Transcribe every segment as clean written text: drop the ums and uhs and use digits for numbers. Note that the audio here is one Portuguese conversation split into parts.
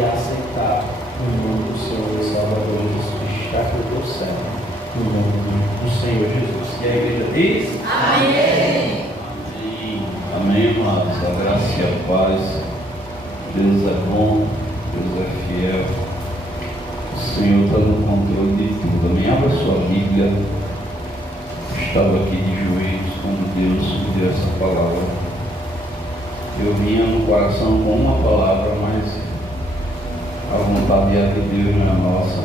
e aceitar o nome do Senhor e Salvador Jesus Cristo, já que eu dou certo, no nome do Senhor Jesus. E a igreja diz: Amém. Amém, amados. A graça e a paz. Deus é bom, Deus é fiel. O Senhor está no controle de tudo. Amém. Abra sua Bíblia. Estava aqui de joelhos quando Deus me deu essa palavra. Eu vinha no coração com uma palavra, mas a vontade é de Deus, não é nossa.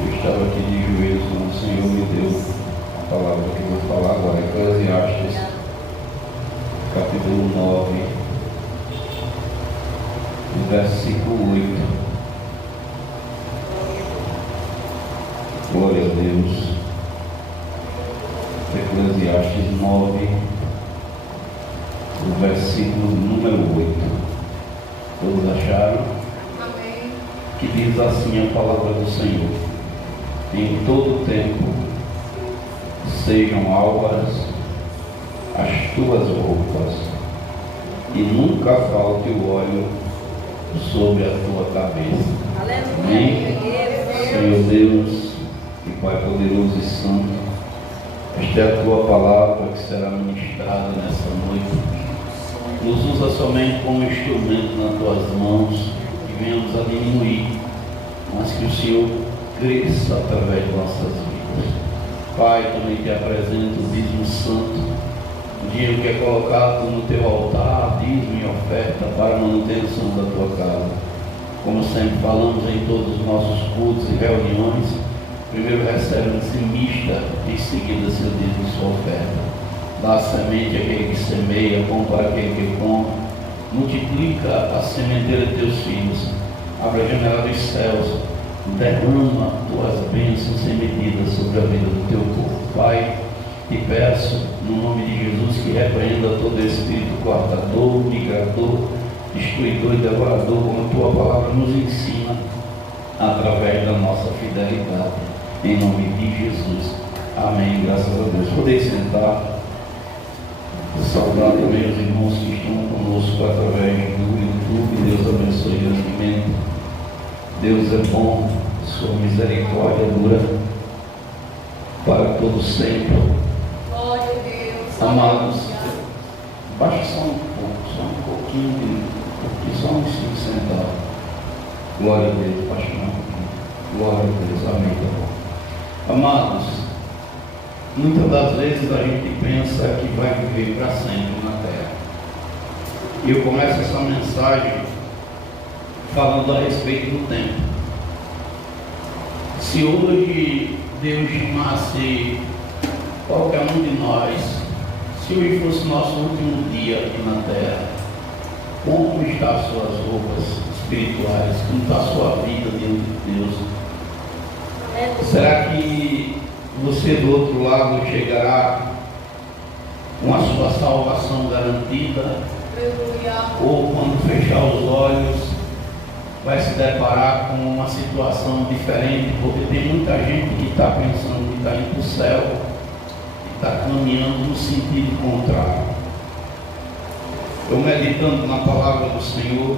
Eu estava aqui de joelhos quando o Senhor me deu a palavra que eu vou falar agora. Eclesiastes, capítulo 9, versículo 8. Glória a Deus. Eclesiastes 9, o versículo número 8. Todos acharam? Amém. Que diz assim a palavra do Senhor: em todo tempo sejam alvas as tuas roupas, e nunca falte o óleo sobre a tua cabeça. Amém? Senhor Deus e Pai poderoso e santo, esta é a tua palavra que será ministrada nessa noite. Nos usa somente como instrumento nas tuas mãos, que venhamos a diminuir, mas que o Senhor cresça através de nossas vidas. Pai, também te apresento o dízimo santo, o dinheiro que é colocado no teu altar, dízimo e oferta para a manutenção da tua casa. Como sempre falamos em todos os nossos cultos e reuniões, primeiro recebe um dizimista, em seguida seu dízimo e sua oferta. Dá a semente àquele que semeia, pão para aquele que come, multiplica a sementeira de teus filhos, abre a janela dos céus, derrama tuas bênçãos sem medida sobre a vida do teu povo. Pai, te peço, no nome de Jesus, que repreenda todo espírito cortador, migrador, destruidor e devorador, como a tua palavra nos ensina, através da nossa fidelidade. Em nome de Jesus. Amém. Graças a Deus. Podem sentar. Saudar também os irmãos que estão conosco através do YouTube. Deus abençoe grandemente. Deus é bom, sua misericórdia dura para todo sempre. Glória a Deus. Amados, baixa só um pouquinho, só uns 5 centavos. Glória a Deus, baixa um pouquinho. Glória a Deus, amém. Tá bom. Amados, muitas das vezes a gente pensa que vai viver para sempre na terra. E eu começo essa mensagem falando a respeito do tempo. Se hoje Deus chamasse qualquer um de nós, se hoje fosse nosso último dia aqui na terra, como estão as suas roupas espirituais? Como está a sua vida diante de Deus? Será que você do outro lado chegará com a sua salvação garantida? Ou quando fechar os olhos vai se deparar com uma situação diferente? Porque tem muita gente que está pensando que está indo para o céu e está caminhando no sentido contrário. Eu meditando na palavra do Senhor,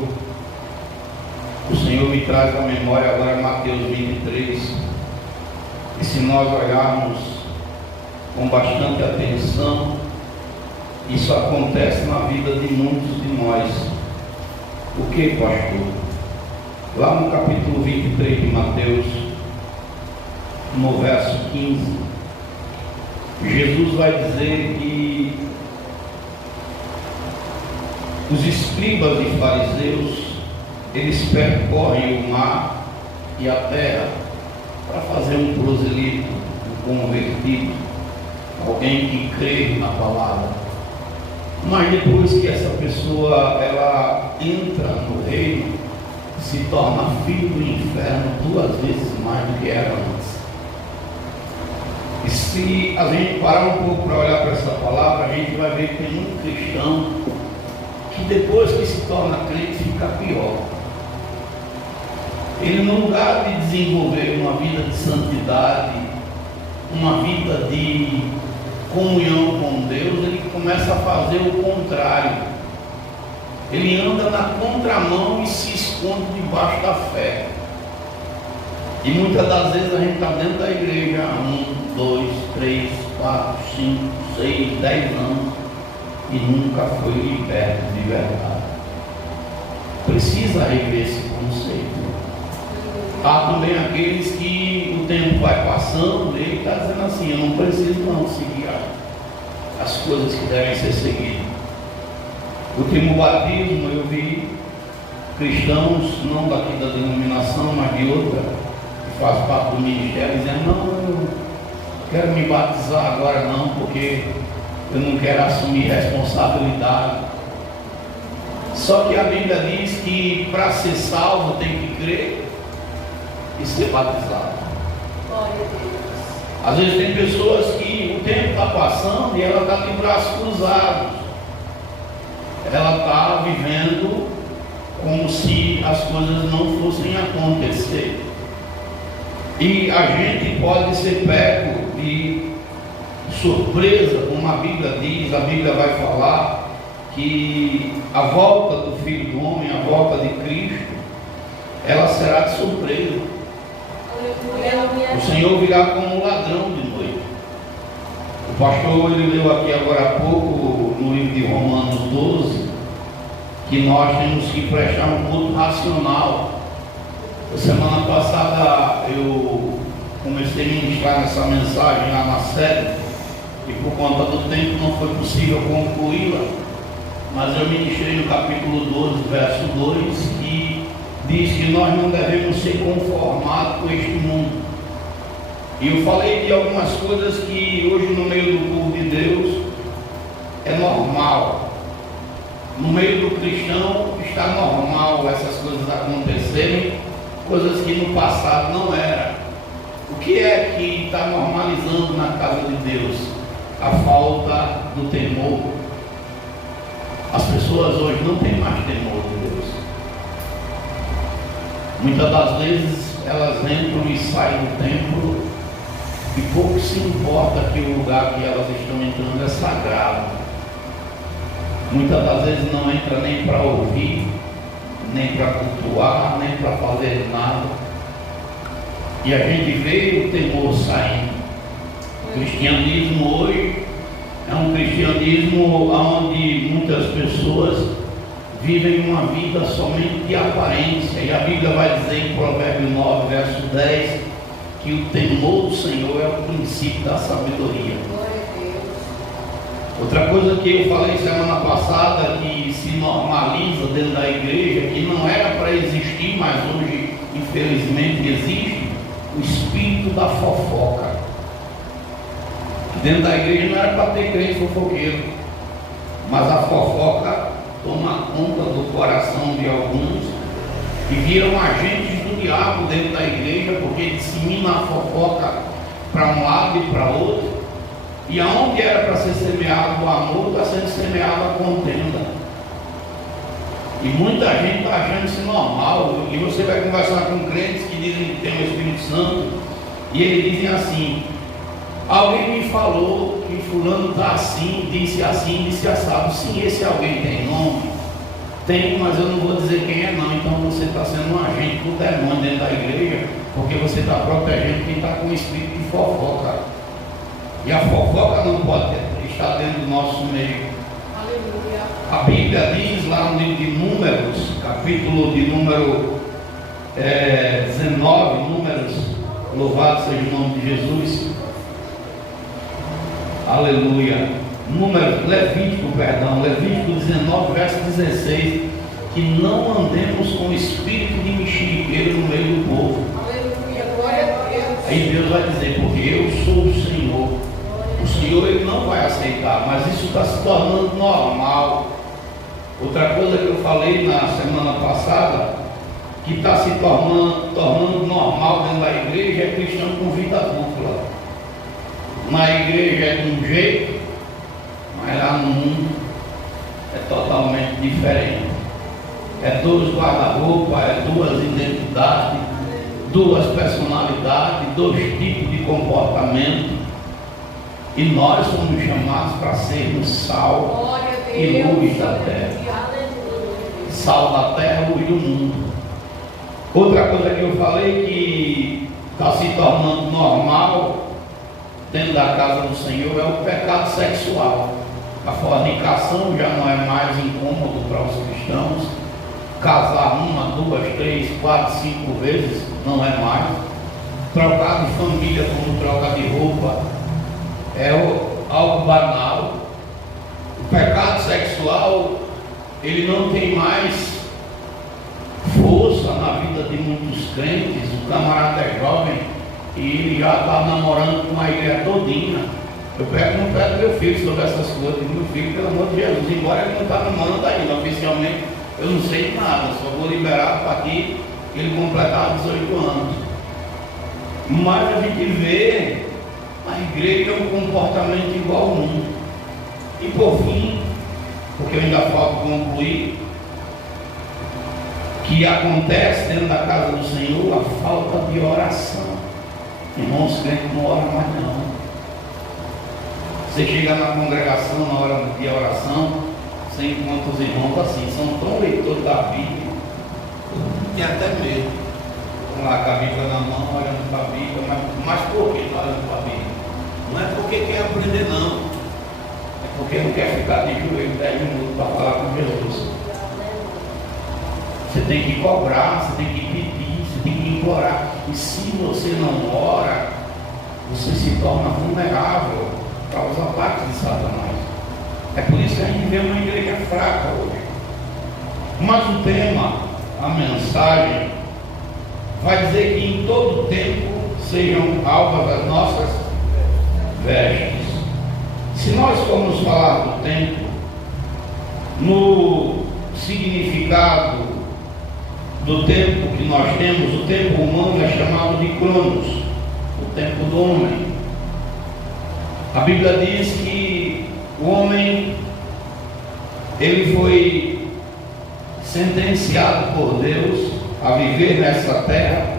o Senhor me traz à memória agora Mateus 23. E se nós olharmos com bastante atenção, isso acontece na vida de muitos de nós. O que, pastor? Lá no capítulo 23 de Mateus, no verso 15, Jesus vai dizer que os escribas e fariseus, eles percorrem o mar e a terra para fazer um prosélito, um convertido, alguém que crê na palavra. Mas depois que essa pessoa ela entra no reino, se torna filho do inferno 2 vezes mais do que era antes. E se a gente parar um pouco para olhar para essa palavra, a gente vai ver que tem muito cristão que depois que se torna crente fica pior. Ele, no lugar de desenvolver uma vida de santidade, uma vida de comunhão com Deus, ele começa a fazer o contrário. Ele anda na contramão e se esconde debaixo da fé. E muitas das vezes a gente está dentro da igreja há 1, 2, 3, 4, 5, 6, 10 anos e nunca foi liberto de verdade. Precisa rever esse conceito. Há também aqueles que o tempo vai passando e ele está dizendo assim: eu não preciso não seguir as coisas que devem ser seguidas. O último batismo eu vi cristãos, não daqui da denominação, mas de outra, que faz parte do ministério, dizendo: não, eu não quero me batizar agora não, porque eu não quero assumir responsabilidade. Só que a Bíblia diz que para ser salvo tem que crer e ser batizado. Glória a Deus. Às vezes tem pessoas que o tempo está passando e ela está de braços cruzados. Ela está vivendo como se as coisas não fossem acontecer. E a gente pode ser pego de surpresa, como a Bíblia diz. A Bíblia vai falar que a volta do Filho do Homem, a volta de Cristo, ela será de surpresa. O Senhor virá como um ladrão de noite. O pastor ele leu aqui agora há pouco no livro de Romanos 12 que nós temos que prestar um culto racional. A semana passada eu comecei a ministrar essa mensagem lá na sede e por conta do tempo não foi possível concluí-la, mas eu ministrei no capítulo 12, verso 2, que diz que nós não devemos ser conformados com este mundo. E eu falei de algumas coisas que hoje no meio do povo de Deus é normal. No meio do cristão está normal essas coisas acontecerem, coisas que no passado não era. O que é que está normalizando na casa de Deus? A falta do temor. As pessoas hoje não têm mais temor de Deus. Muitas das vezes elas entram e saem do templo e pouco se importa que o lugar que elas estão entrando é sagrado. Muitas das vezes não entra nem para ouvir, nem para cultuar, nem para fazer nada. E a gente vê o temor saindo. O cristianismo hoje é um cristianismo onde muitas pessoas vivem uma vida somente de aparência. E a Bíblia vai dizer em Provérbio 9, verso 10, que o temor do Senhor é o princípio da sabedoria. Outra coisa que eu falei semana passada, que se normaliza dentro da igreja, que não era para existir, mas hoje infelizmente existe, o espírito da fofoca. Dentro da igreja não era para ter crente fofoqueiro, mas a fofoca toma conta do coração de alguns e viram agentes do diabo dentro da igreja, porque dissemina a fofoca para um lado e para outro. E aonde era para ser semeado o amor, está sendo semeado a contenda. E muita gente está achando isso normal. E você vai conversar com crentes que dizem que tem o Espírito Santo, e eles dizem assim: alguém me falou que fulano está assim, disse assado. Sim, esse alguém tem nome? Tem, mas eu não vou dizer quem é não. Então você está sendo um agente do demônio dentro da igreja, porque você está protegendo quem está com o espírito de fofoca. E a fofoca não pode estar dentro do nosso meio. Aleluia. A Bíblia diz lá no livro de Números, capítulo de número 19, Números, louvado seja o nome de Jesus. Aleluia. Levítico 19, verso 16, que não andemos com espírito de mexeriqueiro no meio do povo. Aleluia. Glória a Deus. Aí Deus vai dizer: porque eu sou o Senhor. O Senhor ele não vai aceitar, mas isso está se tornando normal. Outra coisa que eu falei na semana passada, que está se tornando normal dentro da igreja, é cristão com vida dupla. Na igreja é de um jeito, mas lá no mundo é totalmente diferente. É dois guarda-roupa, é duas identidades, duas personalidades, dois tipos de comportamento. E nós somos chamados para sermos sal e luz da terra. Sal da terra, luz do mundo. Outra coisa que eu falei que está se tornando normal dentro da casa do Senhor é o pecado sexual. A fornicação já não é mais incômodo para os cristãos. Casar 1, 2, 3, 4, 5 vezes não é mais. Trocar de família como troca de roupa é algo banal. O pecado sexual, ele não tem mais força na vida de muitos crentes. O camarada é jovem e ele já está namorando com a igreja todinha. Eu pego no pé do meu filho sobre essas coisas. Meu filho, pelo amor de Jesus, embora ele não está namorando ainda, oficialmente eu não sei de nada, só vou liberar para aqui ele completar 18 anos. Mas a gente vê a igreja um comportamento igual ao mundo. E por fim, porque eu ainda falta concluir, que acontece dentro da casa do Senhor a falta de oração. Irmãos, crentes não oram mais não. Você chega na congregação na hora de oração, você encontra os irmãos assim, são tão leitores da Bíblia, que até medo. Estão lá com a Bíblia na mão, olhando para a Bíblia, mas por que está olhando para a Bíblia? Não é porque quer aprender não, é porque não quer ficar de joelho 10 minutos para falar com Jesus. Você tem que cobrar, você tem que pedir, você tem que implorar. E se você não ora, você se torna vulnerável aos ataques de Satanás. É por isso que a gente vê uma igreja fraca hoje. Mas o tema, a mensagem, vai dizer que em todo tempo sejam alvas as nossas vestes. Se nós formos falar do tempo, no significado do tempo que nós temos, o tempo humano é chamado de Cronos, o tempo do homem. A Bíblia diz que o homem, ele foi sentenciado por Deus a viver nessa terra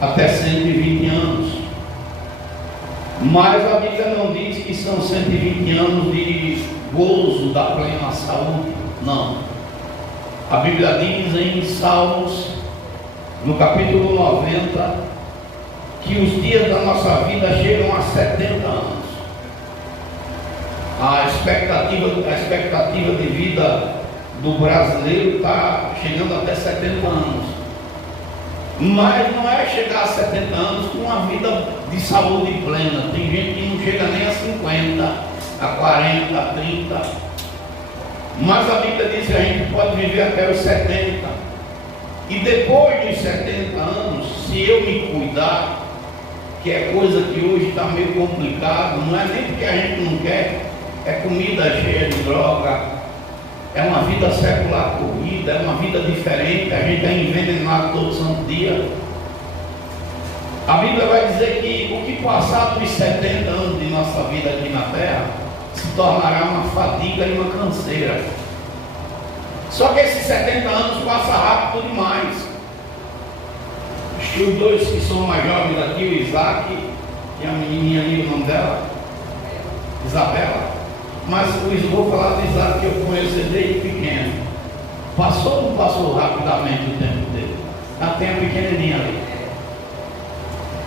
até 120 anos. Mas a Bíblia não diz que são 120 anos de gozo da plena saúde. Não. A Bíblia diz em Salmos, no capítulo 90, que os dias da nossa vida chegam a 70 anos. A expectativa de vida do brasileiro está chegando até 70 anos. Mas não é chegar a 70 anos com uma vida de saúde plena. Tem gente que não chega nem a 50, a 40, a 30. Mas a Bíblia diz que a gente pode viver até os 70. E depois dos 70 anos, se eu me cuidar, que é coisa que hoje está meio complicado, não é nem porque a gente não quer, é comida cheia de droga, é uma vida secular corrida, é uma vida diferente, a gente é envenenado todo santo dia. A Bíblia vai dizer que o que passar dos 70 anos de nossa vida aqui na terra se tornará uma fadiga e uma canseira. Só que esses 70 anos passam rápido demais. Os dois que são mais jovens aqui, o Isaac e a menininha ali, o nome dela, Isabela. Mas eu vou falar do Isaac, que eu conheço desde pequeno. Passou ou não passou rapidamente o tempo dele? Tem a pequenininha ali.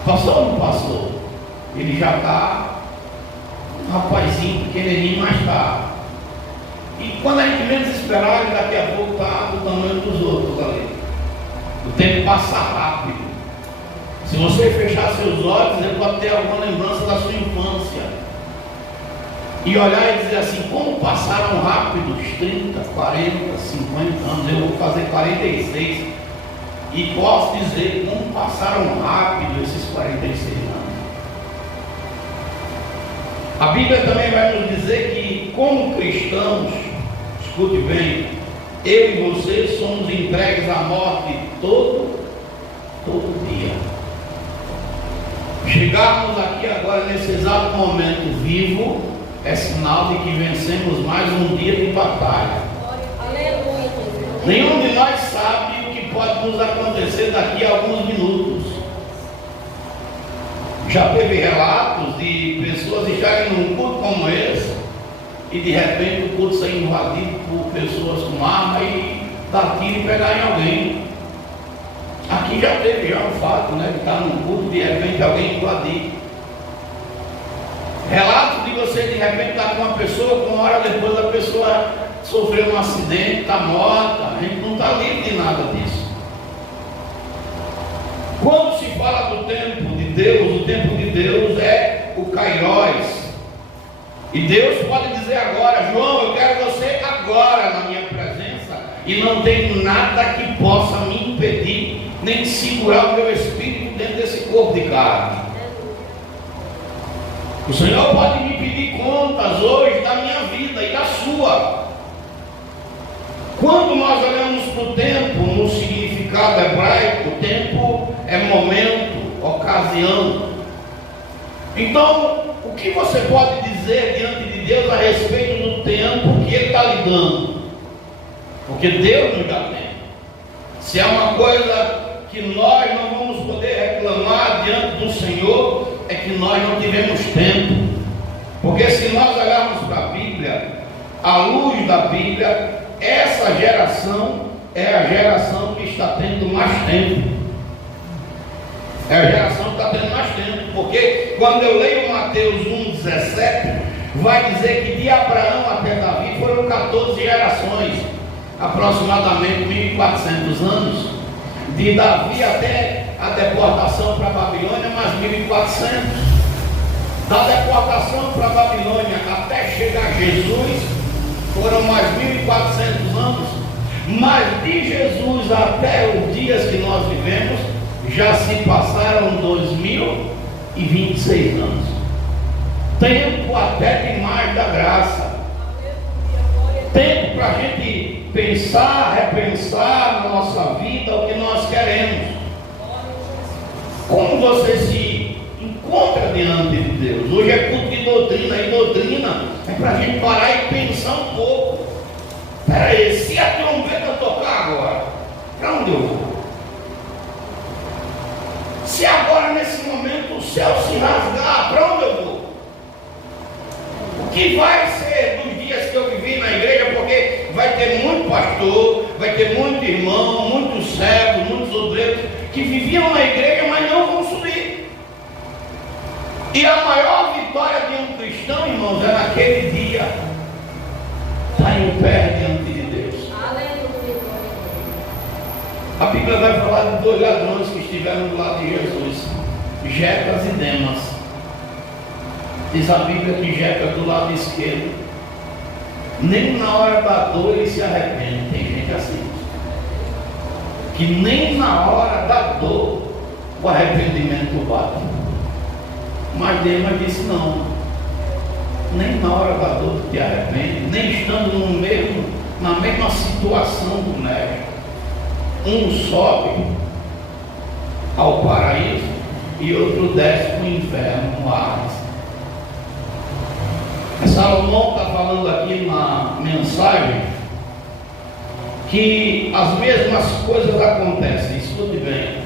Passou ou não passou? Ele já está um rapazinho pequenininho, mas está. E quando a gente menos esperar, ele daqui a pouco está do tamanho dos outros ali. O tempo passa rápido. Se você fechar seus olhos, você pode ter alguma lembrança da sua infância. E olhar e dizer assim, como passaram rápido os 30, 40, 50 anos. Eu vou fazer 46. E posso dizer como passaram rápido esses 46 anos. A Bíblia também vai nos dizer que, como cristãos, escute bem, eu e você somos entregues à morte todo dia. Chegarmos aqui agora nesse exato momento vivo é sinal de que vencemos mais um dia de batalha. Aleluia. Nenhum de nós sabe o que pode nos acontecer daqui a alguns minutos. Já teve relatos de pessoas estarem num culto como esse e de repente o culto ser invadido por pessoas com arma e dar tiro e pegar em alguém. já teve já um fato, né? De estar num culto, de repente alguém invadir. Relato de você de repente estar com uma pessoa, com uma hora depois a pessoa sofreu um acidente, está morta. A gente não está livre de nada disso. Quando se fala do tempo de Deus, o tempo de Deus é o Kairós. E Deus pode dizer agora: João, eu quero você agora na minha presença, e não tem nada que possa me impedir, nem segurar o meu espírito dentro desse corpo de carne. O Senhor pode me pedir contas hoje da minha vida e da sua. Quando nós olhamos para o tempo, no significado hebraico, tempo é momento, ocasião. Então, o que você pode dizer diante de Deus a respeito do tempo que Ele está lhe dando? Porque Deus nos dá tempo. Se há uma coisa que nós não vamos poder reclamar diante do Senhor, é que nós não tivemos tempo. Porque se nós olharmos para a Bíblia, à luz da Bíblia, essa geração é a geração que está tendo mais tempo. É a geração que está tendo mais tempo. Porque quando eu leio Mateus 1,17, vai dizer que de Abraão até Davi foram 14 gerações, aproximadamente 1.400 anos. De Davi até a deportação para a Babilônia, mais 1.400. Da deportação para a Babilônia até chegar Jesus, foram mais 1.400 anos. Mas de Jesus até os dias que nós vivemos, já se passaram 2026 anos. Tempo até demais da graça. Tempo para a gente pensar, repensar na nossa vida o que nós queremos. Como você se encontra diante de Deus? Hoje é culto de doutrina, e doutrina é para a gente parar e pensar um pouco. Peraí, se a trombeta tocar agora, para onde eu vou? Se agora nesse momento o céu se rasgar, para onde eu vou? O que vai ser dos dias que eu vivi na igreja? Porque vai ter muito pastor, vai ter muito irmão, muitos servos, muitos obreiros que viviam na igreja, mas não vão subir. E a maior vitória de um cristão, irmãos, é naquele dia estar em pé diante de Deus. A Bíblia vai falar de 2 ladrões que estiveram do lado de Jesus, Jefas e Demas. Diz a Bíblia que Jefas do lado esquerdo, nem na hora da dor ele se arrepende. Tem gente assim, que nem na hora da dor o arrependimento bate. Mas Demas disse: não, nem na hora da dor tu te arrepende, nem estando na mesma situação do médico. Um sobe ao paraíso e outro desce para o inferno, no Hades. Salomão está falando aqui na mensagem que as mesmas coisas acontecem. Escute bem: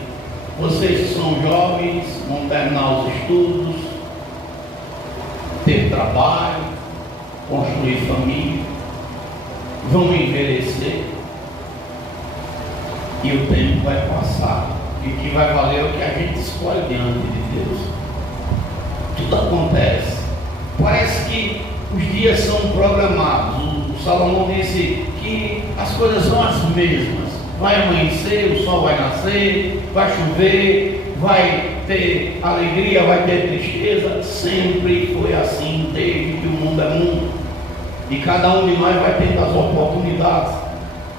vocês são jovens, vão terminar os estudos, ter trabalho, construir família, vão envelhecer, e o tempo vai passar, e o que vai valer é o que a gente escolhe diante de Deus. Tudo acontece. Parece que os dias são programados. O Salomão disse que as coisas são as mesmas. Vai amanhecer, o sol vai nascer, vai chover, vai ter alegria, vai ter tristeza. Sempre foi assim desde que o mundo é mundo. E cada um de nós vai tendo as oportunidades.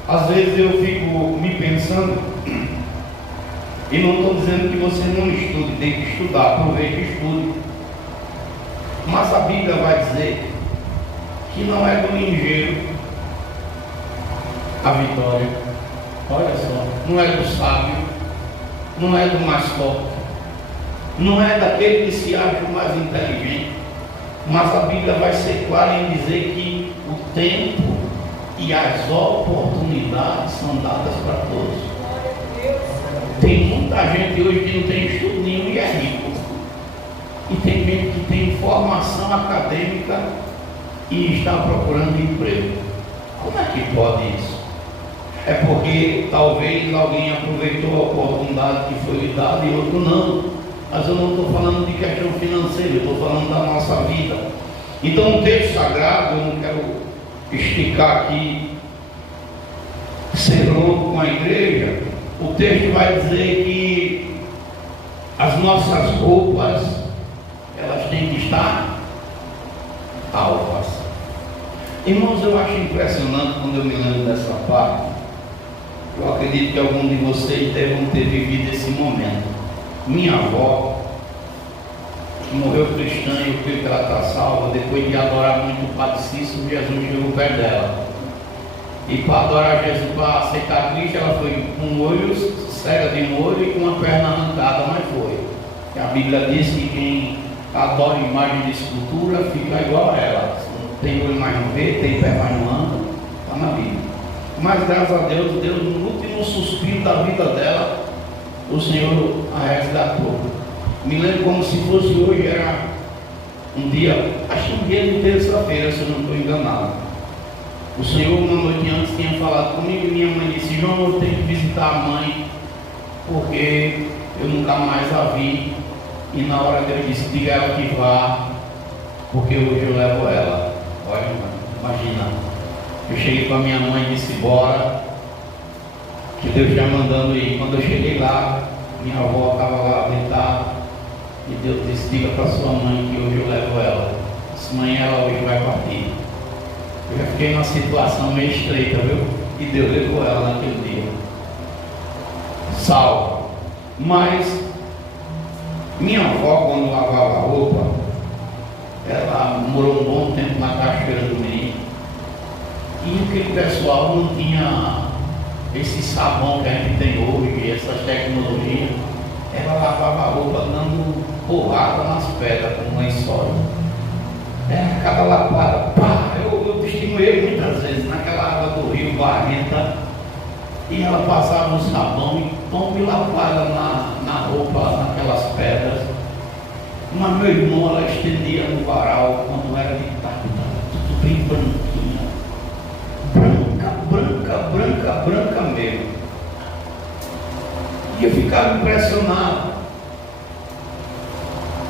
Às vezes eu fico me pensando, e não estou dizendo que você não estude, tem que estudar, aproveite e estude. Mas a Bíblia vai dizer que não é do ligeiro a vitória. Olha só, não é do sábio, não é do mais forte, não é daquele que se acha o mais inteligente. Mas a Bíblia vai ser clara em dizer que o tempo e as oportunidades são dadas para todos. Tem muita gente hoje que não tem estudo nenhum e é rico. E tem gente que tem formação acadêmica e está procurando emprego. Como é que pode isso? é porque talvez alguém aproveitou a oportunidade que foi lhe dada e outro não. Mas eu não estou falando de questão financeira, eu estou falando da nossa vida. Então o texto sagrado, eu não quero esticar aqui, ser longo com a igreja. O texto vai dizer que as nossas roupas, elas têm que estar alvas. Irmãos, eu acho impressionante quando eu me lembro dessa parte. Eu acredito que algum de vocês devem ter vivido esse momento. Minha avó, que morreu cristã, eu creio que ela está salva, depois de adorar muito o Padre Cícero, Jesus chegou perto dela. E para adorar Jesus, para aceitar Cristo, ela foi com um olho cega de um olho e com uma perna arrancada, mas foi. E a Bíblia diz que quem adora imagem de escultura fica igual a ela. Tem olho, mas não vê, tem pé, mas não anda. Está na Bíblia. Mas graças a Deus, no último suspiro da vida dela, o Senhor a resgatou. Me lembro como se fosse hoje, era um dia, acho que um dia de terça-feira, se eu não estou enganado. O Senhor, uma noite antes, tinha falado comigo e minha mãe disse: João, eu tenho que visitar a mãe, porque eu nunca mais a vi. E na hora que eu disse: diga ela que vá, porque hoje eu levo ela. Olha, imagina. Eu cheguei com a minha mãe e disse: bora, que Deus está mandando ir. Quando eu cheguei lá, minha avó estava lá deitada, e Deus disse: diga para sua mãe que hoje eu levo ela. Disse: mãe, ela hoje vai partir. Eu já fiquei numa situação meio estreita, viu? E Deus levou ela naquele dia. Salva. Mas minha avó, quando lavava a roupa, ela morou um bom tempo na Cachoeira do Mirim. E aquele pessoal não tinha esse sabão que a gente tem hoje, essas tecnologias. Ela lavava a roupa dando porrada nas pedras com lençóis. Cada lapada, pá, eu testemunhei muitas vezes naquela água do rio barrenta, e ela passava um sabão e tombe lapada na roupa, naquelas pedras. Mas meu irmão, ela estendia no varal quando era de tarde, tudo bem branquinha, branca mesmo. E eu ficava impressionado.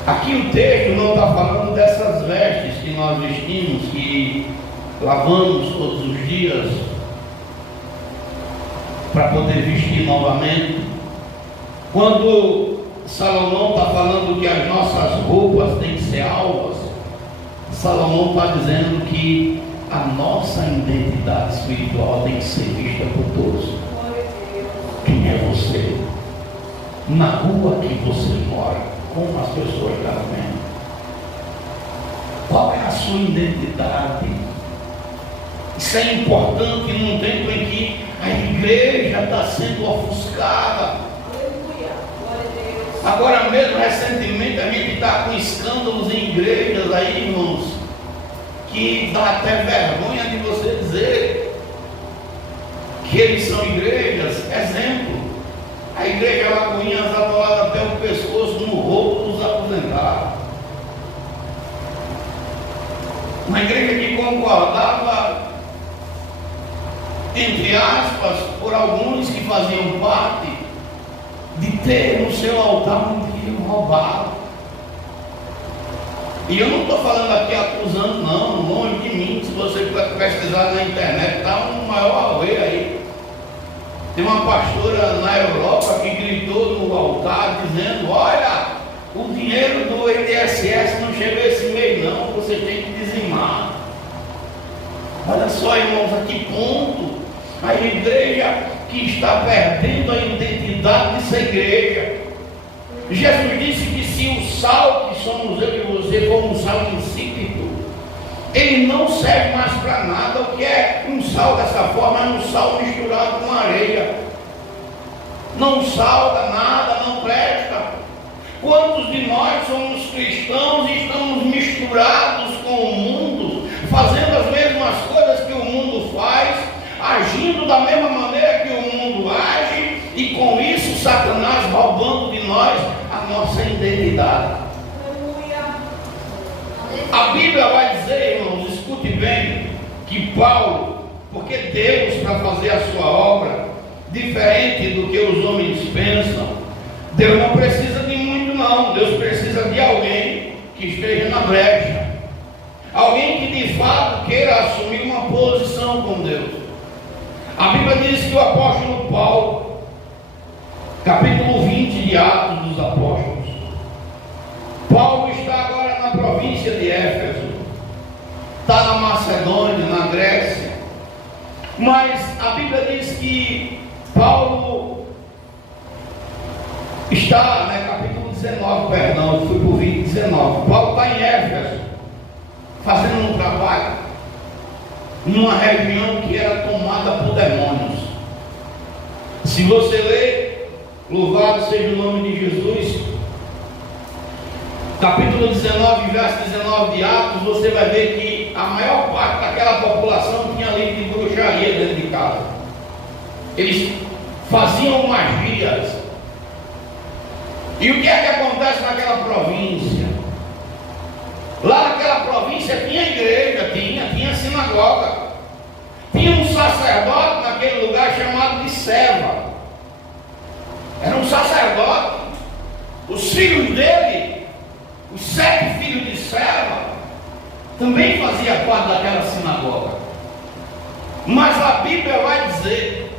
Aqui o texto não está falando dessas vestes que nós vestimos, que lavamos todos os dias para poder vestir novamente. Quando Salomão está falando que as nossas roupas têm que ser alvas, Salomão está dizendo que a nossa identidade espiritual tem que ser vista por todos. Quem é você? Na rua que você mora, como as pessoas estão vendo? Qual é a sua identidade? Isso é importante num tempo em que a igreja está sendo ofuscada. Agora mesmo, recentemente, a gente está com escândalos em igrejas aí, irmãos, que dá até vergonha de você dizer que eles são igrejas. Exemplo, a igreja Lagoinhas atolada até o pescoço no roubo dos aposentados. Uma igreja que concordava, entre aspas, por alguns que faziam parte, de ter no seu altar um dinheiro roubado. E eu não estou falando aqui acusando, não, longe de mim. Se você pesquisar na internet, está um maior auê aí. Tem uma pastora na Europa que gritou no altar dizendo: olha, o dinheiro do INSS não chegou esse mês não, você tem que dizimar. Olha só, irmãos, a que ponto a igreja que está perdendo a identidade de ser igreja. Jesus disse que se o sal que somos eu e você for um sal insípido, ele não serve mais para nada. O que é um sal dessa forma? É um sal misturado com areia. Não salga nada, não presta. Quantos de nós somos cristãos e estamos misturados com o mundo, fazendo as mesmas coisas que o mundo faz, agindo da mesma maneira que o mundo age, e com isso Satanás roubando de nós a nossa identidade. A Bíblia vai dizer, irmãos, escute bem, que Paulo, porque porque Deus, para fazer a sua obra, diferente do que os homens pensam, Deus não precisa de muito não, Deus precisa de alguém que esteja na brecha, alguém que de fato queira assumir uma posição com Deus. A Bíblia diz que o apóstolo Paulo, capítulo 20 de Atos dos Apóstolos, Paulo está agora na província de Éfeso, está na Macedônia, na Grécia, mas a Bíblia diz que Paulo está, capítulo 19, perdão, eu fui para o 20, 19. Paulo está em Éfeso, fazendo um trabalho, numa região que era tomada por demônios. Se você ler, louvado seja o nome de Jesus, capítulo 19, verso 19 de Atos, você vai ver que a maior parte daquela população tinha livro de bruxaria dentro de casa. Eles faziam magias. E o que é que acontece naquela província? Lá naquela província tinha igreja, tinha sinagoga, tinha um sacerdote naquele lugar chamado de Seva. Era um sacerdote. Os filhos dele, os 7 filhos de Seva, também faziam parte daquela sinagoga. Mas a Bíblia vai dizer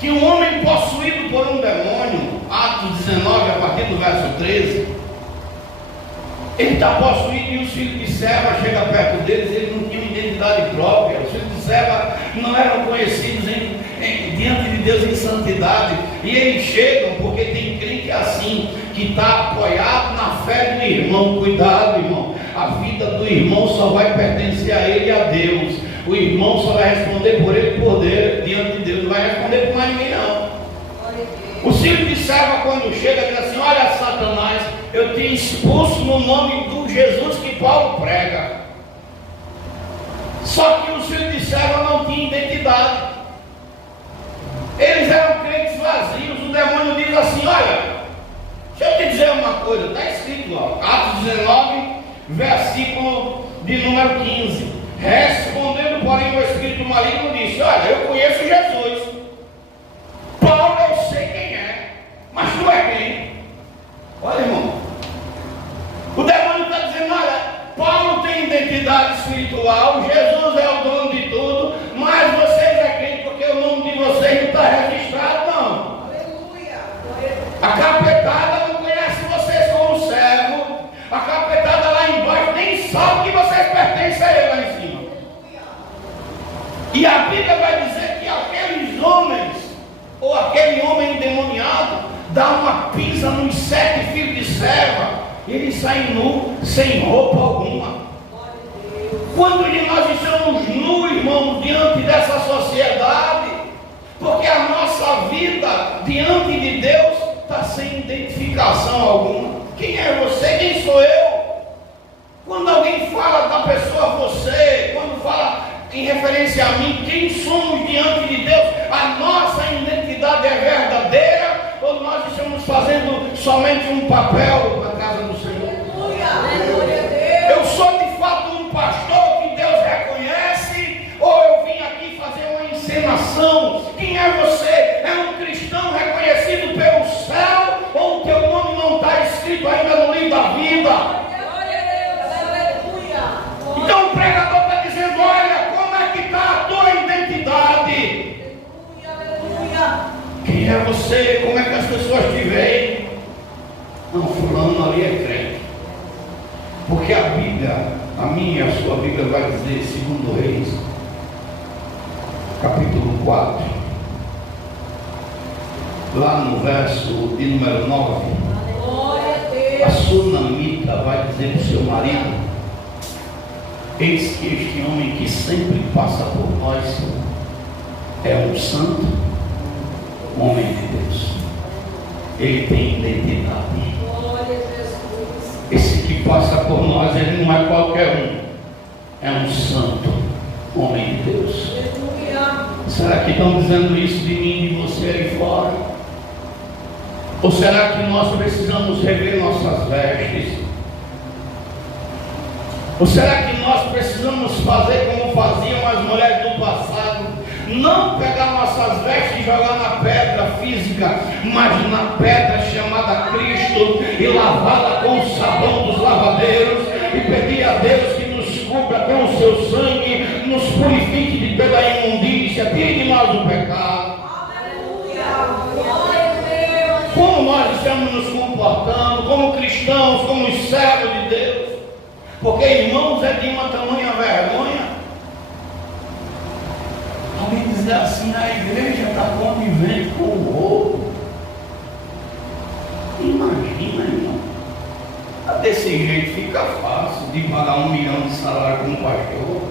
que um homem possuído por um demônio, Atos 19, a partir do verso 13, ele está possuído e os filhos de Seva chegam perto deles, eles não tinham identidade própria. Os filhos de Seva não eram conhecidos diante de Deus em santidade, e eles chegam porque tem crente assim, que está apoiado na fé do irmão. Cuidado, irmão, a vida do irmão só vai pertencer a ele e a Deus. O irmão só vai responder por ele, por Deus, diante de Deus, não vai responder por mais ninguém não. O filho de Seva, quando chega, diz assim: olha, Satanás, eu te expulso no nome do Jesus que Paulo prega. Só que os filhos de Seva não tinham identidade, eles eram crentes vazios. O demônio diz assim: olha, deixa eu te dizer uma coisa, está escrito lá, Atos 19, versículo de número 15. Respondendo, porém, o espírito maligno disse: olha, eu conheço Jesus, Paulo eu sei quem é, mas tu é quem? Olha, irmão, o demônio está dizendo: olha, Paulo tem identidade espiritual, Jesus é o dono de tudo, mas vocês é quem? Porque o nome de vocês não está registrado, não. Aleluia. A capetada não conhece vocês como servo, a capetada lá embaixo nem sabe que vocês pertencem a ele lá em cima. E a Bíblia vai dizer que aqueles homens, ou aquele homem endemoniado, dá uma pisa nos 7 filhos de Seva, eles saem nu, sem roupa alguma. Quando nós estamos nus, irmãos, diante dessa sociedade, porque a nossa vida diante de Deus está sem identificação alguma. Quem é você? Quem sou eu? Quando alguém fala da pessoa você, quando fala em referência a mim, quem somos diante de Deus? A nossa identidade é verdadeira ou nós estamos fazendo somente um papel na casa do Senhor? Aleluia, Deus. Eu sou de fato um pastor que Deus reconhece, ou eu vim aqui fazer uma encenação? Quem é você? É um cristão reconhecido pelo céu, ou o teu nome não está escrito ainda no livro da vida? Então o pregador está dizendo: olha, como é que está a tua identidade? Quem é você? Como é que as pessoas te veem? Não, fulano ali é crente. Porque a Bíblia, a minha e a sua Bíblia vai dizer, segundo Reis, capítulo 4, lá no verso de número 9, a sunamita vai dizer para o seu marido: eis que este homem que sempre passa por nós é um santo homem de Deus, ele tem identidade. Esse que passa por nós, ele não é qualquer um, é um santo homem de Deus. Será que estão dizendo isso de mim e de você aí fora? Ou será que nós precisamos rever nossas vestes? Ou será que nós precisamos fazer como faziam as mulheres do passado? Não pegar nossas vestes e jogar na pedra física, mas na pedra chamada Cristo, e lavá-la com o sabão dos lavadeiros, e pedir a Deus que nos cubra com o seu sangue, nos purifique de toda a imundícia, tire de nós o pecado. Como nós estamos nos comportando, como cristãos, como servos de Deus? Porque, irmãos, é de uma tamanha vergonha alguém dizer assim: a igreja está convivendo com o roubo. Imagina, irmão. Desse jeito fica fácil de pagar 1 milhão de salário como pastor.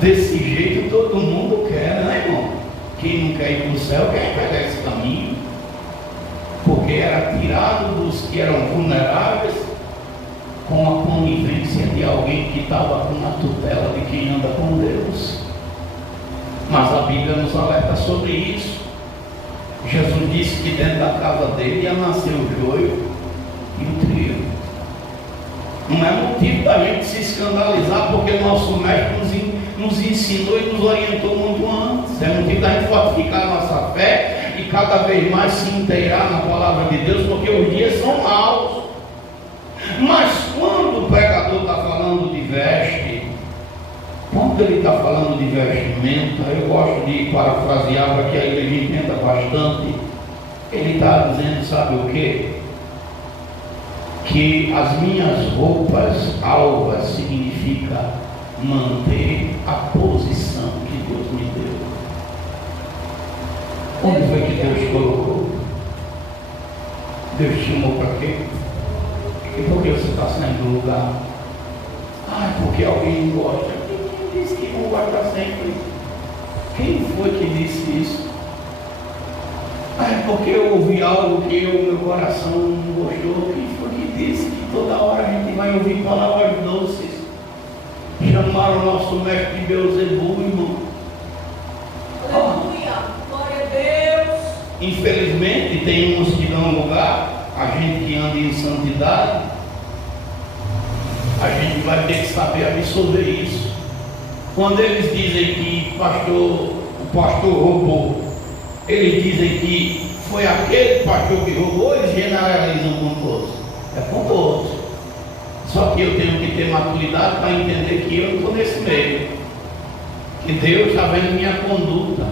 Desse jeito todo mundo quer, né, irmão? Quem não quer ir para o céu quer pegar esse caminho, porque era tirado dos que eram vulneráveis com a conivência de alguém que estava com a tutela de quem anda com Deus. Mas a Bíblia nos alerta sobre isso. Jesus disse que dentro da casa dele ia nascer o joio e o trigo. Não é motivo da gente se escandalizar, porque nosso mestre nos ensinou e nos orientou muito antes. É motivo da gente fortificar a nossa fé e cada vez mais se inteirar na palavra de Deus, porque os dias são maus. Mas quando o pregador está falando de veste, quando ele está falando de vestimenta, eu gosto de parafrasear para que a igreja entenda bastante. Ele está dizendo, sabe o quê? Que as minhas roupas alvas significa manter a posição que Deus me deu. Onde foi que Deus colocou? Deus te chamou para quê? E por que você está saindo do lugar? Ah, porque alguém não gosta. Quem disse que não gosta sempre? Quem foi que disse isso? Ah, é porque eu ouvi algo que o meu coração não gostou. Quem foi que disse que toda hora a gente vai ouvir palavras doces? Chamaram o nosso mestre de Beelzebul, irmão. Aleluia, glória a Deus. Infelizmente tem uns que dão lugar. A gente que anda em santidade, a gente vai ter que saber absorver isso. Quando eles dizem que o pastor roubou, eles dizem que foi aquele pastor que roubou, eles generalizam com todos. É com todos. Só que eu tenho que ter maturidade para entender que eu não estou nesse meio. Que Deus está vendo minha conduta.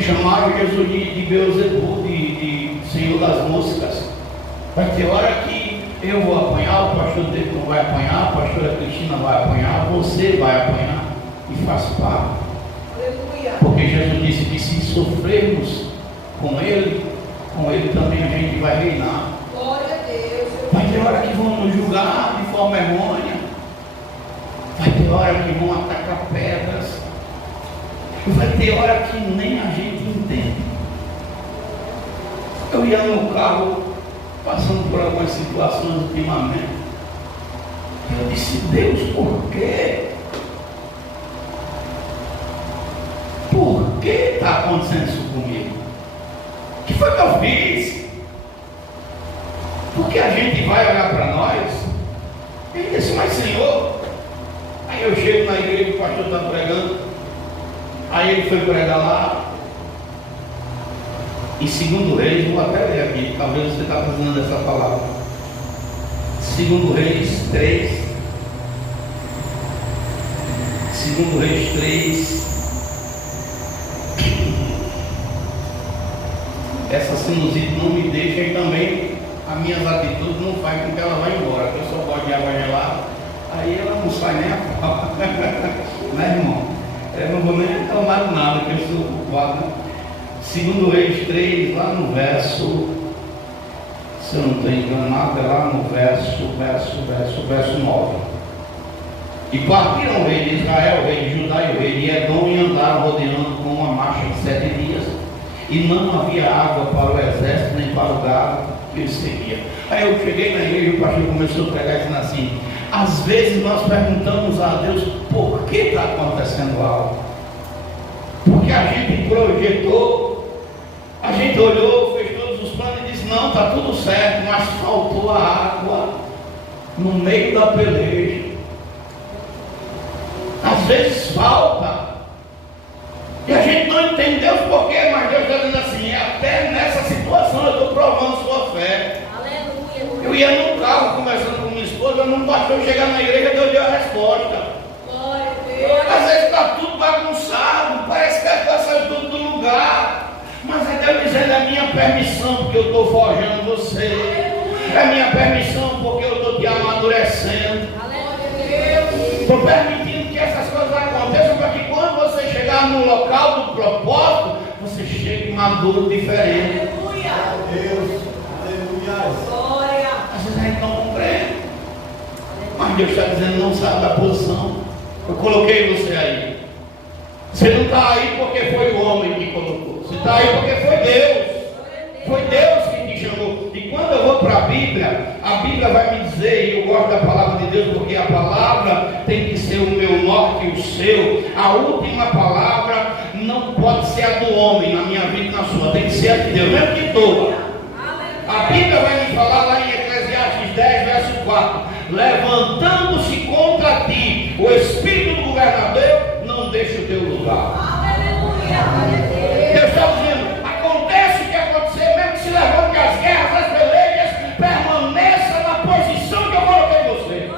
Chamaram Jesus de Beelzebul, de Senhor das Moscas. Vai ter hora que eu vou apanhar, o pastor dele não vai apanhar, a pastora Cristina vai apanhar, você vai apanhar, e faz parte. Aleluia. Porque Jesus disse que se sofrermos com Ele também a gente vai reinar. Glória a Deus. Vai ter hora que vão nos julgar de forma errônea, vai ter hora que vão atacar pedras, vai ter hora que nem a gente entende. Eu ia no carro, passando por algumas situações ultimamente, eu disse: Deus, por quê? Por que está acontecendo isso comigo? O que foi que eu fiz? Porque a gente vai olhar para nós, ele disse: mas Senhor, aí eu chego na igreja, o pastor está pregando, aí ele foi pregar lá, em 2 Reis, vou até ler aqui, talvez você está precisando dessa palavra. 2 Reis 3. 2 Reis 3. Essa sinusite não me deixa, e também as minhas atitudes não fazem com que ela vá embora. Eu só gosto de água gelada, aí ela não sai nem a pau. Né, irmão? Eu não vou nem reclamar nada, que eu sou culpado, né? 2 Reis 3, lá no verso, se eu não estou enganado, é lá no verso 9. E partiram o rei de Israel, o rei de Judá e o rei de Edom, e andaram rodeando com uma marcha de 7 dias. E não havia água para o exército, nem para o gado que ele seguia. Aí eu cheguei na igreja e o pastor começou a pregar dizendo assim: às vezes nós perguntamos a Deus por que está acontecendo algo. Porque a gente projetou, a gente olhou, fez todos os planos e disse: não, está tudo certo, mas faltou a água no meio da peleja. Às Às vezes falta. E a gente não entendeu o porquê, mas Deus está dizendo assim, até nessa situação eu estou provando sua fé. Aleluia. Eu ia no carro conversando com minha esposa, não bastou chegar na igreja, Deus deu a resposta. Glória a Deus. Às vezes está tudo bagunçado, parece que está saindo tudo do lugar. Mas é Deus dizendo, é minha permissão porque eu estou forjando você. É minha permissão porque eu estou te amadurecendo. Estou permitindo que essas coisas aconteçam para que quando você chegar no local do propósito, você chegue maduro, diferente. Aleluia. Deus. Aleluia. Glória. Às vezes a gente não compreende. Mas Deus está dizendo, não sai da posição. Eu coloquei você aí. Você não está aí porque foi o homem que colocou. Você está aí porque foi Deus. Foi Deus que te chamou. E quando eu vou para a Bíblia vai me dizer, e eu gosto da palavra de Deus, porque a palavra tem que ser o meu norte e o seu. A última palavra não pode ser a do homem na minha vida e na sua, tem que ser a de Deus, mesmo que doa. A Bíblia vai me falar lá em Eclesiastes 10, verso 4: levantando-se contra ti o espírito do governador, não deixa o teu lugar. Deus está dizendo, acontece o que acontecer, mesmo que se levante as guerras, as pelejas, permaneça na posição que eu coloquei você.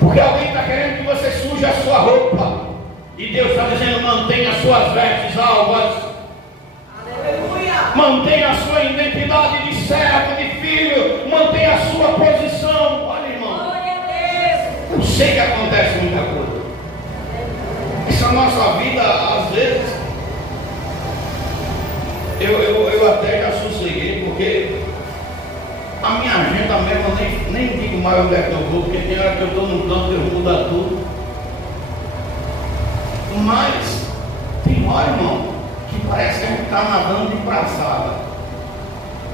Porque alguém está querendo que você suje a sua roupa, e Deus está dizendo, mantenha as suas vestes alvas. Mantenha a sua identidade de servo, de filho, mantenha a sua posição. Olha, irmão, eu sei que acontece muita coisa. Essa nossa vida, às vezes, eu até já sosseguei, porque a minha agenda mesmo, eu nem digo mais onde é que eu vou, porque tem hora que eu estou num canto, eu mudo tudo. Mas, tem hora, irmão, que parece que a gente está nadando de braçada.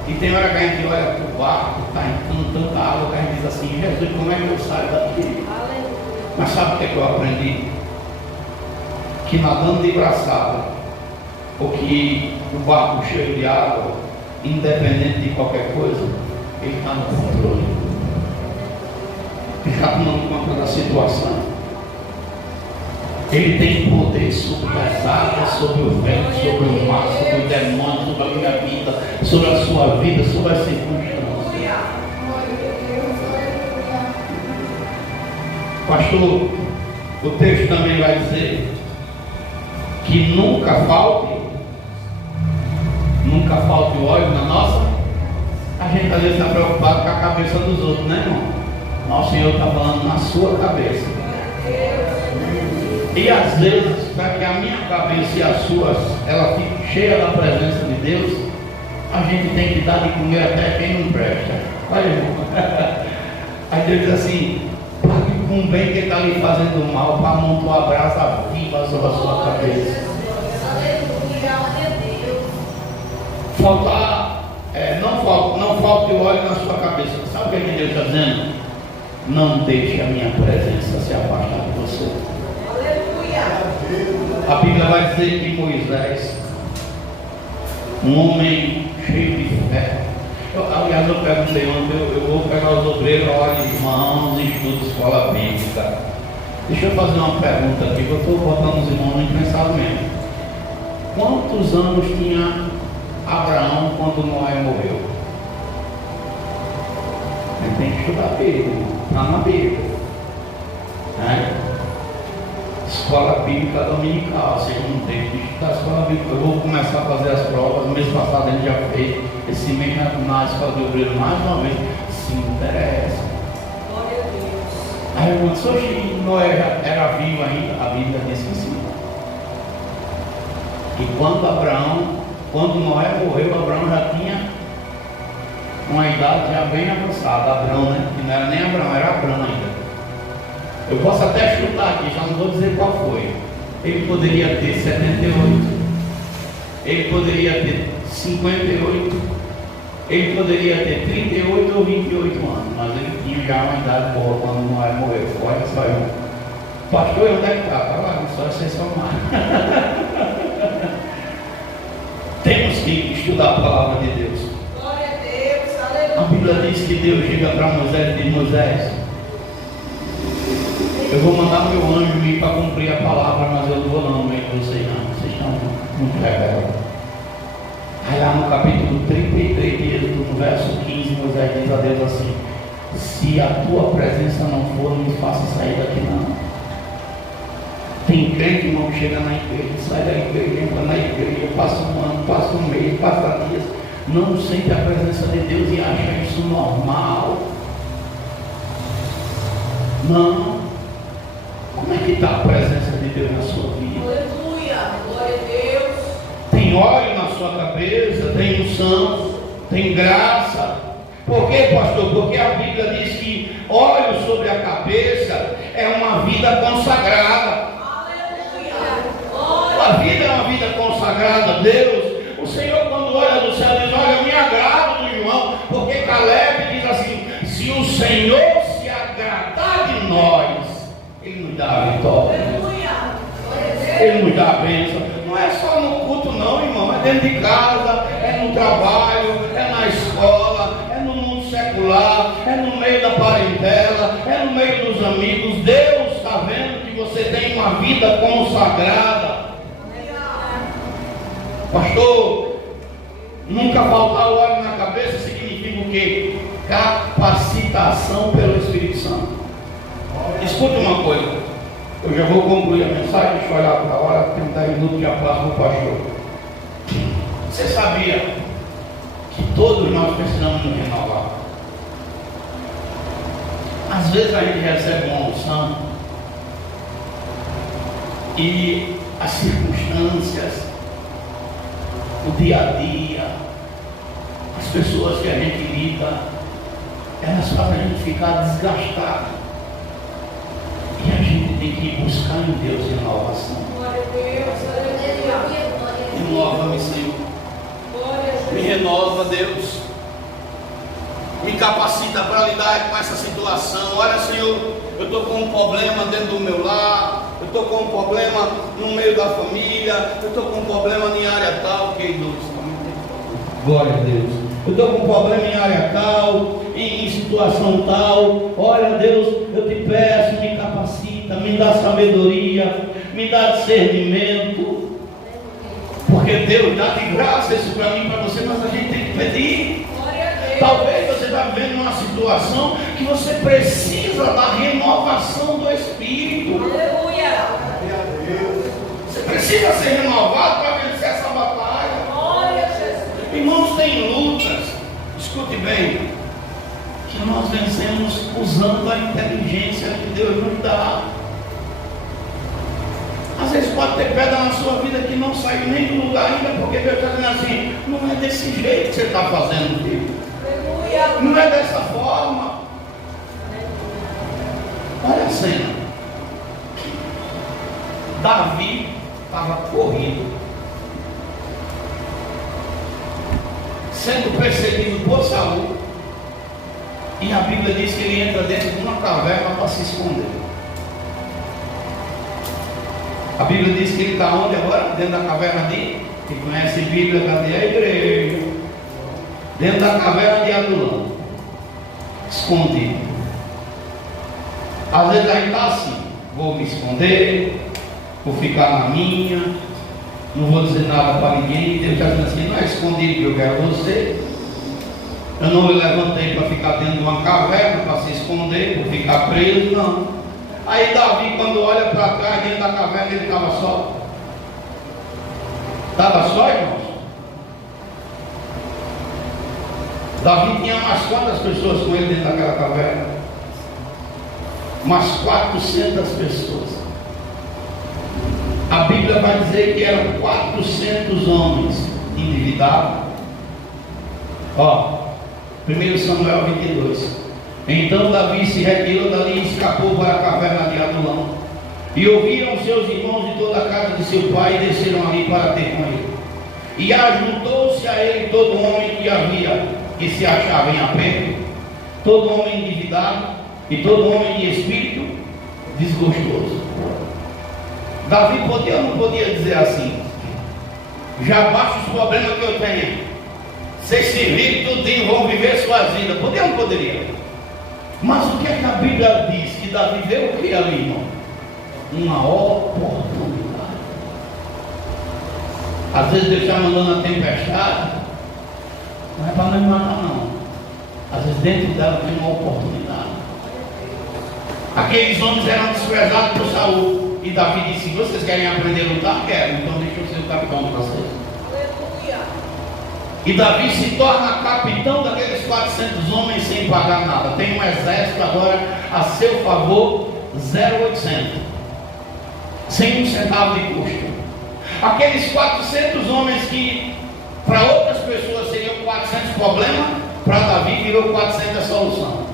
E tem hora que a gente olha para o barco, está entrando tanta água, que a gente diz assim, Jesus, como é que eu saio daqui? Mas sabe o que eu aprendi? Que nadando de braçada, ou que o barco cheio de água, independente de qualquer coisa, ele está no controle. Ele está tomando conta da situação. Ele tem poder sobre as águas, sobre o vento, sobre o mar, sobre o demônio, sobre a minha vida, sobre a sua vida, sobre as circunstâncias. Pastor, o texto também vai dizer que nunca falte o óleo na nossa. A gente às vezes está preocupado com a cabeça dos outros, né, irmão? Nosso Senhor está falando na sua cabeça. E às vezes, para que a minha cabeça e as suas, ela fique cheia da presença de Deus, a gente tem que dar de comer até quem não presta. Olha, irmão. Aí Deus diz assim, pague com o bem que está lhe fazendo mal, para montar a brasa viva sobre a sua cabeça. Não falte o óleo na sua cabeça. Sabe o que Deus está dizendo? Não deixe a minha presença se afastar de você. A Bíblia vai dizer que Moisés, um homem cheio de fé. Aliás, eu perguntei ontem, eu vou pegar os obreiros, olha, irmãos, estudo escola bíblica. Deixa eu fazer uma pergunta aqui, que eu estou botando os irmãos no pensamento. Quantos anos tinha Abraão quando Noé morreu? Ele tem que estudar a Bíblia, está na Bíblia. Escola Bíblica Dominical, segundo tempo de estudar a Escola Bíblica. Eu vou começar a fazer as provas. No mês passado a gente já fez. Esse mês na Escola de Obreiro mais uma vez. Se interessa. Glória a Deus. Aí eu disse, hoje Noé já era vivo ainda. A Bíblia diz que sim. E quando Noé morreu, Abraão já tinha uma idade já bem avançada. Abraão, né? Que não era nem Abraão, era Abraão ainda. Eu posso até chutar aqui, já não vou dizer qual foi. Ele poderia ter 78, ele poderia ter 58, ele poderia ter 38 ou 28 anos, mas ele tinha já uma idade boa quando Noé morreu. Olha só, irmão. Pastor, onde é que está? Está lá, só vocês são mais. Temos que estudar a palavra de Deus. Glória a Deus, aleluia. A Bíblia diz que Deus chega para Moisés e diz, Moisés, Eu vou mandar meu anjo ir para cumprir a palavra, mas eu não vou não, meio de vocês não. Vocês estão muito rebeldes. Aí lá no capítulo 33 de Êxodo, no verso 15, Moisés diz a Deus assim: se a tua presença não for, não me faça sair daqui não. Tem crente, irmão, que chega na igreja, sai da igreja, entra na igreja, passa um ano, passa um mês, passa dias, não sente a presença de Deus e acha isso normal. Não. Como é que está a presença de Deus na sua vida? Aleluia, glória a Deus. Tem óleo na sua cabeça, tem unção, tem graça. Por quê, pastor? Porque a Bíblia diz que óleo sobre a cabeça é uma vida consagrada. A vida é uma vida consagrada a Deus. O Senhor, quando olha do céu, diz: olha, eu me agrado do João, porque Caleb diz assim: se o Senhor se agradar de nós, Ele nos dá a vitória, Ele nos dá a bênção. Não é só no culto não, irmão, é dentro de casa, é no trabalho, é na escola, é no mundo secular, é no meio da parentela, é no meio dos amigos. Deus está vendo que você tem uma vida consagrada. Pastor, nunca faltar o óleo na cabeça significa o quê? Capacitação pelo Espírito Santo. Escuta uma coisa, eu já vou concluir a mensagem, deixa eu olhar para a hora, tem 10 minutos de aplauso para o pastor. Você sabia que todos nós precisamos nos renovar? Às vezes a gente recebe uma unção e as circunstâncias, o dia a dia, as pessoas que a gente lida, elas fazem a gente ficar desgastado. E a gente tem que buscar em Deus renovação. Glória a Deus. Renova-me, Senhor. Me renova, Deus. Me capacita para lidar com essa situação. Olha, Senhor, eu estou com um problema dentro do meu lar. Eu estou com um problema no meio da família. Eu estou com um problema em área tal. Glória a Deus. Eu estou com um problema em área tal, em situação tal. Olha, Deus, eu te peço, me capacita, me dá sabedoria, me dá discernimento. Porque Deus dá de graça isso para mim, para você, mas a gente tem que pedir. Talvez você está vivendo uma situação que você precisa da renovação do Espírito. Aleluia. Você precisa ser renovado para vencer essa batalha. Glória a Jesus. Irmãos, tem lutas, escute bem, que nós vencemos usando a inteligência que Deus nos dá. Às vezes pode ter pedra na sua vida que não saiu nem do lugar ainda, porque Deus está dizendo assim: não é desse jeito que você está fazendo, filho. Não é dessa forma. Olha a cena. Davi estava corrido, sendo perseguido por Saul, e a Bíblia diz que ele entra dentro de uma caverna para se esconder. A Bíblia diz que ele está onde agora? Dentro da caverna de... Quem conhece a Bíblia, cadê a igreja? Dentro da caverna de Adulão, escondido. Às vezes a gente está assim: vou me esconder, vou ficar na minha, não vou dizer nada para ninguém. Deus está dizendo assim: não é escondido que eu quero você. Eu não me levantei para ficar dentro de uma caverna, para se esconder, para ficar preso, não. Aí Davi, quando olha para trás, dentro da caverna, ele estava só. Estava só, irmãos? Davi tinha mais quantas pessoas com ele dentro daquela caverna? Umas 400 pessoas. A Bíblia vai dizer que eram 400 homens endividados. Ó, 1 Samuel 22. Então Davi se retirou dali e escapou para a caverna de Adulão. E ouviram seus irmãos de toda a casa de seu pai e desceram ali para ter com ele. E ajuntou-se a ele todo homem que se achava em aperto, todo homem endividado e todo homem de espírito desgostoso. Davi podia ou não podia dizer assim: já basta os problemas que eu tenho, vocês se virem tudinho, vão viver suas vidas? Podia ou não poderia? Mas o que é que a Bíblia diz? Que Davi vê o que ali, irmão? Uma oportunidade. Às vezes Deus está mandando a tempestade, não é para nos matar não. Às vezes dentro dela tem uma oportunidade. Aqueles homens eram desprezados por Saul. E Davi disse: vocês querem aprender a lutar? Quero, então deixa eu ser o capitão de vocês. Aleluia. E Davi se torna capitão daqueles 400 homens sem pagar nada. Tem um exército agora a seu favor, 0,800, sem um centavo de custo. Aqueles 400 homens que para outras pessoas seriam 400 problemas, para Davi virou 400 solução.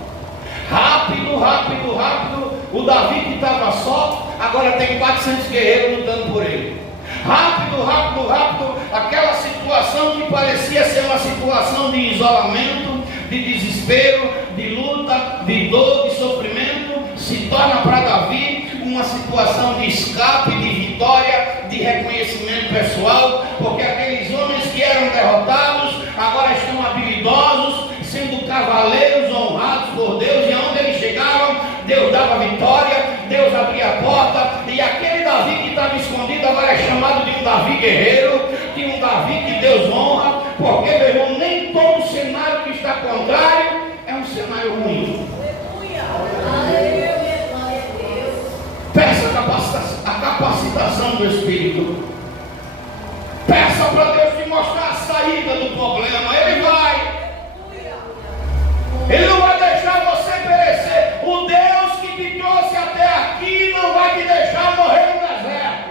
Rápido, rápido, rápido. O Davi que estava só, agora tem 400 guerreiros lutando por ele. Rápido, rápido, rápido. Aquela situação que parecia ser uma situação de isolamento, de desespero, de luta, de dor, de sofrimento, se torna para Davi uma situação de escape, de vitória, de reconhecimento pessoal, porque aqueles homens que eram derrotados agora estão habilidosos, sendo cavaleiros honrados por Deus, e aonde eles chegavam, Deus dava vitória, Deus abria a porta, e aquele Davi que estava escondido agora é chamado de um Davi guerreiro, de um Davi que Deus honra, porque, meu irmão, nem todo cenário que está contrário é um cenário ruim. Aleluia. Peça a capacitação do Espírito. Peça para Deus te mostrar a saída do problema. Ele vai. Ele não vai deixar você perecer. O Deus que te trouxe até aqui não vai te deixar morrer no deserto.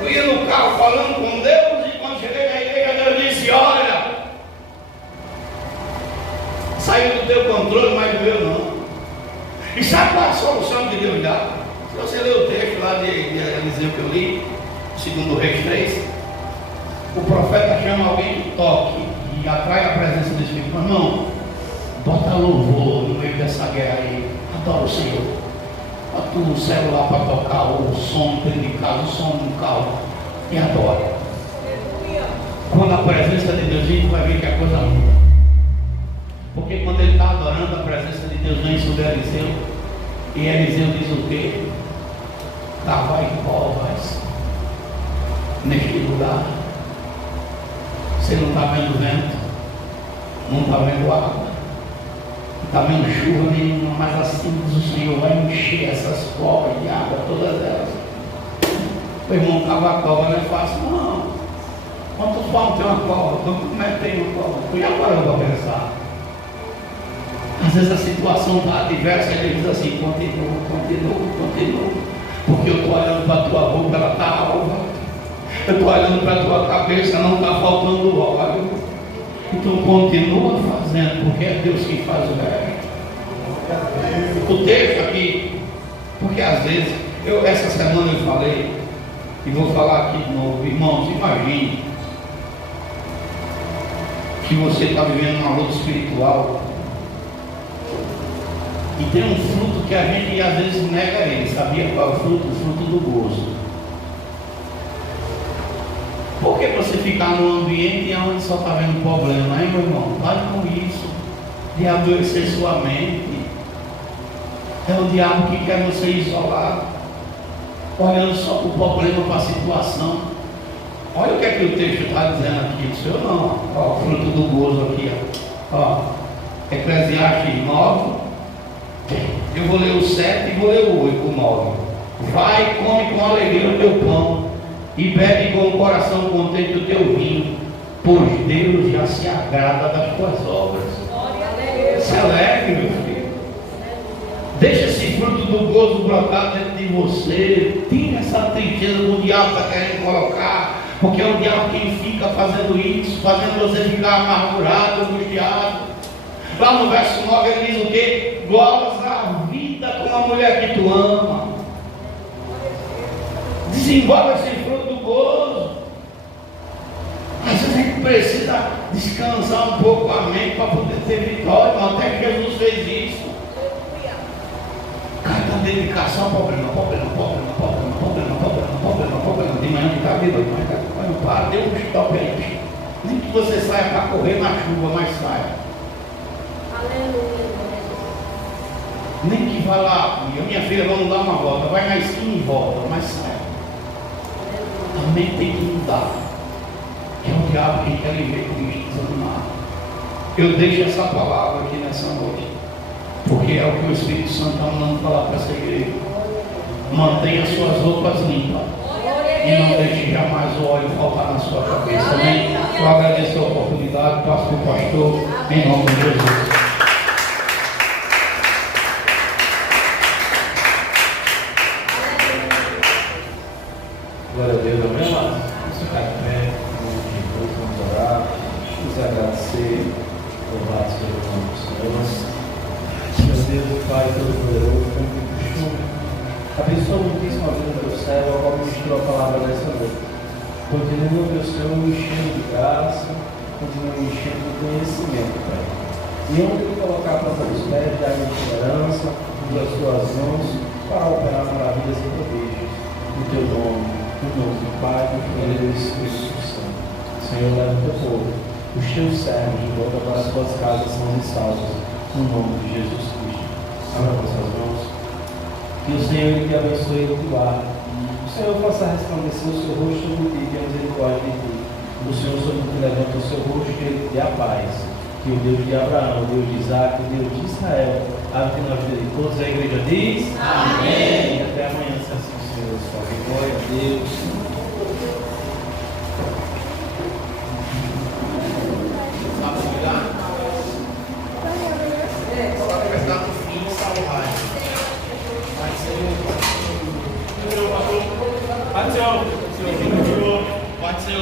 Eu ia no carro falando com Deus, e quando cheguei na igreja, Deus disse: olha, saiu do teu controle, mas do meu não. E sabe qual é a solução que Deus dá? Se você ler o texto lá de Eliseu que eu li, 2 Reis 3, o profeta chama alguém de toque e atrai a presença do Espírito. Mas não, bota louvor no meio dessa guerra aí, adora o Senhor. Bota o celular para tocar o som de casa, o som do carro, e adora. Quando a presença de Deus vem, vai ver que a coisa muda. Porque quando ele está adorando, a presença de Deus vem sobre Eliseu, e Eliseu diz o quê? Cavai covas neste lugar. Você não está vendo vento, não está vendo água, não está vendo chuva nenhuma, mas assim diz o Senhor, vai encher essas covas de água, todas elas. Meu irmão, cavar cova não é fácil, não. Quantos palmos tem uma cova? Como é que tem uma cova? E agora eu vou pensar. Às vezes a situação está adversa, ele diz assim: continua, porque eu estou olhando para a tua boca, ela está alva, eu estou olhando para a tua cabeça, não está faltando óleo. Então continua fazendo, porque é Deus quem faz o resto. O texto aqui, porque às vezes, essa semana eu falei, e vou falar aqui de novo, irmãos, imagine que você está vivendo uma luta espiritual. E tem um fruto que a gente às vezes nega ele. Sabia qual é o fruto? O fruto do gozo. Por que você ficar num ambiente onde só está vendo problema? Hein, meu irmão? Pare com isso. De adoecer sua mente. É o diabo que quer você isolado, olhando só para o problema, para a situação. Olha o que é que o texto está dizendo aqui. O Senhor não. Ó, o fruto do gozo aqui. Ó. Eclesiastes 9. Eu vou ler o 7 e vou ler o 8, o 9. Vai, come com alegria o teu pão e bebe com o coração contente o teu vinho, pois Deus já se agrada das tuas obras. Se alegre, meu filho. Deixa esse fruto do gozo brotar dentro de você. Tira essa tristeza que o diabo está querendo colocar, porque é o diabo quem fica fazendo isso, fazendo você ficar amargurado, angustiado. Lá no verso 9 ele diz o quê? Goza a vida com a mulher que tu ama. Desenvolve esse fruto do gozo. Às vezes a gente precisa descansar um pouco a mente para poder ter vitória. Até que Jesus fez isso. Cada dedicação, problema. De manhã de tarde, de noite, mas não para, dê um stop aí. Nem que você saia para correr na chuva, mas saia. vai lá, minha filha, vamos dar uma volta, vai na esquina e volta, mas sai. Também tem que mudar. Que é o diabo que quer ver Cristo desanimado. Eu deixo essa palavra aqui nessa noite, porque é o que o Espírito Santo está mandando falar para essa igreja. Mantenha as suas roupas limpas e não deixe jamais o óleo faltar na sua cabeça. Amém? Eu agradeço a oportunidade, passo para o pastor, em nome de Jesus. Glória a Deus, amém, amados? Vamos ficar de pé, em nome de Deus, vamos orar, vamos agradecer, louvar seja o nome do Senhor. Meu Deus, Pai Todo-Poderoso, como de costume, abençoa muitíssimo a vida do céu, ao qual ministrou a palavra dessa noite. Continua, meu Senhor, me enchendo de graça, continua me enchendo de conhecimento, Pai. E onde eu colocar a planta dos pés, dá-me esperança, das suas mãos, para operar maravilhas e prodígios. No teu nome, no nome do Pai, do Filho e do Espírito Santo. Senhor, leva o teu povo, os teus servos, de volta para as tuas casas são e salvos, no nome de Jesus Cristo. Abra vossas mãos. Que o Senhor te abençoe e te guarde. O Senhor faça resplandecer o seu rosto sobre ti e tenha misericórdia de ti. O Senhor sobre ti levanta o seu rosto e ele te dê a paz. Que o Deus de Abraão, o Deus de Isaac, o Deus de Israel, habite na vida de todos. A igreja diz: amém. E até amanhã, se assim o Senhor escolhe. Glória a Deus. Pode ser